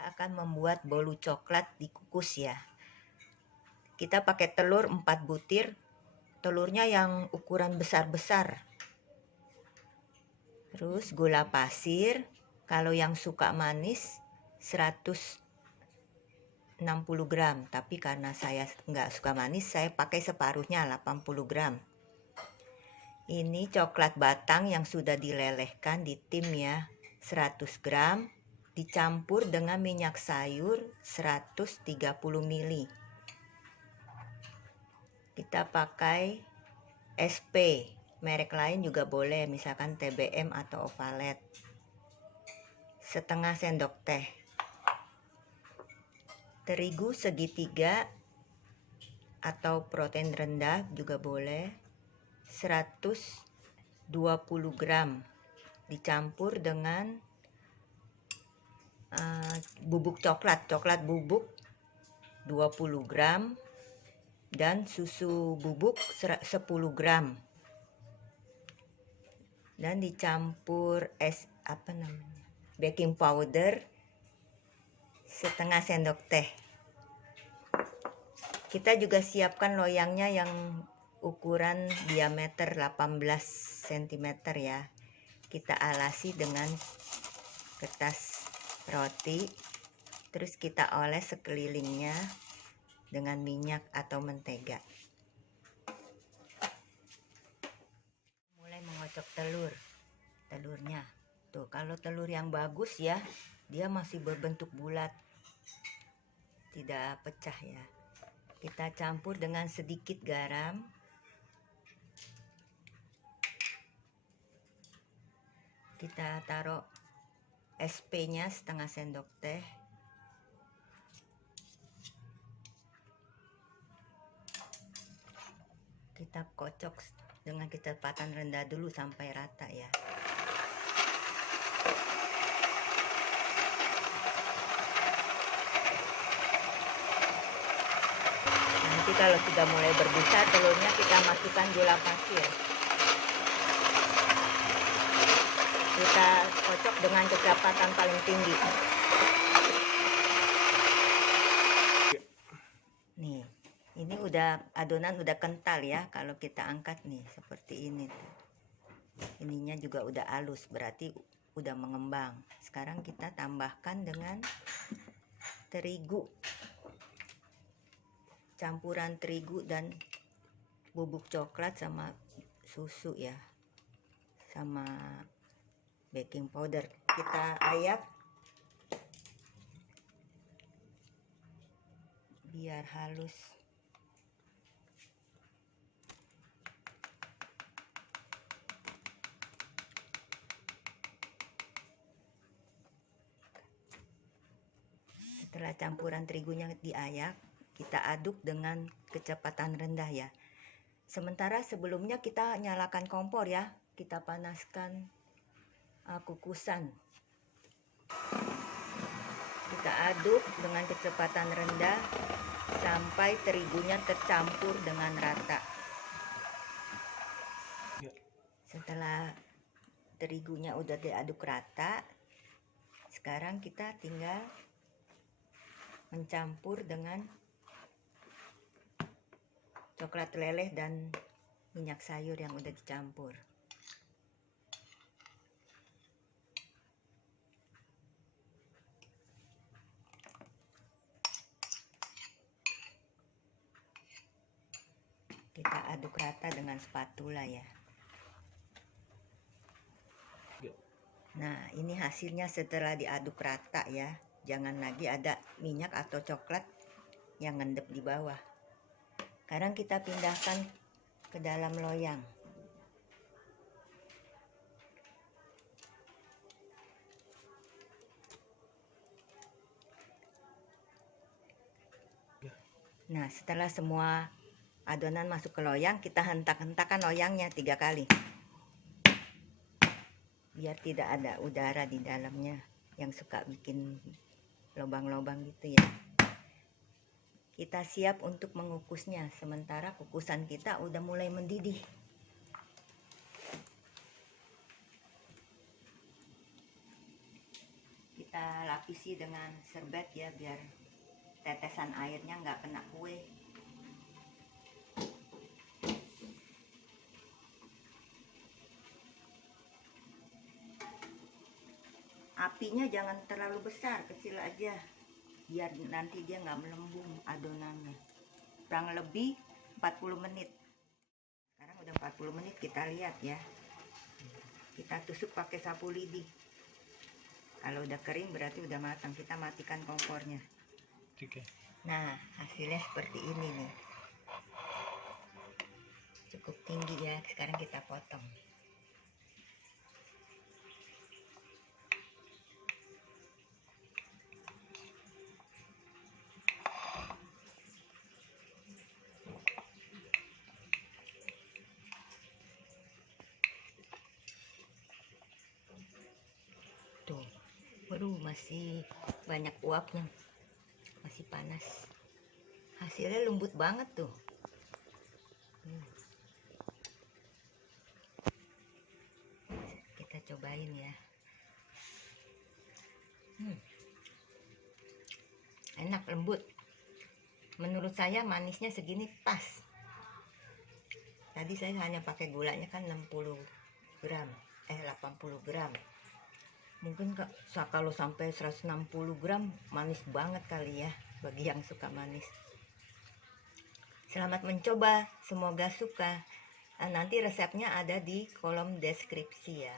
Kita akan membuat bolu coklat dikukus ya. Kita pakai telur 4 butir. Telurnya yang ukuran besar-besar. Terus gula pasir. Kalau yang suka manis 160 gram. Tapi karena saya nggak suka manis, saya pakai separuhnya 80 gram. Ini coklat batang yang sudah dilelehkan di tim ya, 100 gram. Dicampur dengan minyak sayur 130 ml. Kita pakai SP, merek lain juga boleh, misalkan TBM atau Ovalet. Setengah sendok teh. Terigu segitiga atau protein rendah juga boleh, 120 gram. Dicampur dengan bubuk coklat bubuk 20 gram dan susu bubuk 10 gram, dan dicampur baking powder setengah sendok teh. Kita juga siapkan loyangnya yang ukuran diameter 18 cm ya. Kita alasi dengan kertas roti, terus kita oles sekelilingnya dengan minyak atau mentega. Mulai mengocok telurnya. Tuh, kalau telur yang bagus ya, dia masih berbentuk bulat, tidak pecah ya. Kita campur dengan sedikit garam. Kita taruh SP-nya setengah sendok teh. Kita kocok dengan kecepatan rendah dulu sampai rata ya. Nanti kalau sudah mulai berbusa telurnya, kita masukkan gula pasir. Kita kocok dengan kecepatan paling tinggi. Nih, ini adonan udah kental ya. Kalau kita angkat nih seperti ini tuh. Ininya juga udah halus, berarti udah mengembang. Sekarang kita tambahkan dengan terigu. Campuran terigu dan bubuk coklat sama susu ya. Sama baking powder. Kita ayak biar halus. Setelah campuran terigunya diayak, kita aduk dengan kecepatan rendah ya. Sementara sebelumnya kita nyalakan kompor ya. Kita panaskan kukusan. Kita aduk dengan kecepatan rendah sampai terigunya tercampur dengan rata. Setelah terigunya udah diaduk rata, sekarang kita tinggal mencampur dengan coklat leleh dan minyak sayur yang udah dicampur. Kita aduk rata dengan spatula ya. Nah, ini hasilnya setelah diaduk rata ya. Jangan lagi ada minyak atau coklat yang ngendep di bawah. Sekarang kita pindahkan ke dalam loyang. Nah, setelah semua adonan masuk ke loyang, kita hentak-hentakan loyangnya 3 kali. Biar tidak ada udara di dalamnya yang suka bikin lubang-lubang gitu ya. Kita siap untuk mengukusnya, sementara kukusan kita udah mulai mendidih. Kita lapis lapisi dengan serbet ya, biar tetesan airnya nggak kena kue. Apinya jangan terlalu besar, kecil aja, biar nanti dia nggak melembung adonannya. Kurang lebih 40 menit. Sekarang udah 40 menit, kita lihat ya. Kita tusuk pakai sapu lidi. Kalau udah kering berarti udah matang. Kita matikan kompornya. Oke. Nah, hasilnya seperti ini nih. Cukup tinggi ya. Sekarang kita potong. Tuh, waduh, masih banyak uapnya, masih panas. Hasilnya lembut banget tuh. Kita cobain ya. Enak, lembut. Menurut saya manisnya segini pas. Tadi saya hanya pakai gulanya kan 60 gram, 80 gram. Mungkin kalau sampai 160 gram manis banget kali ya bagi yang suka manis. Selamat mencoba, semoga suka. Nanti resepnya ada di kolom deskripsi ya.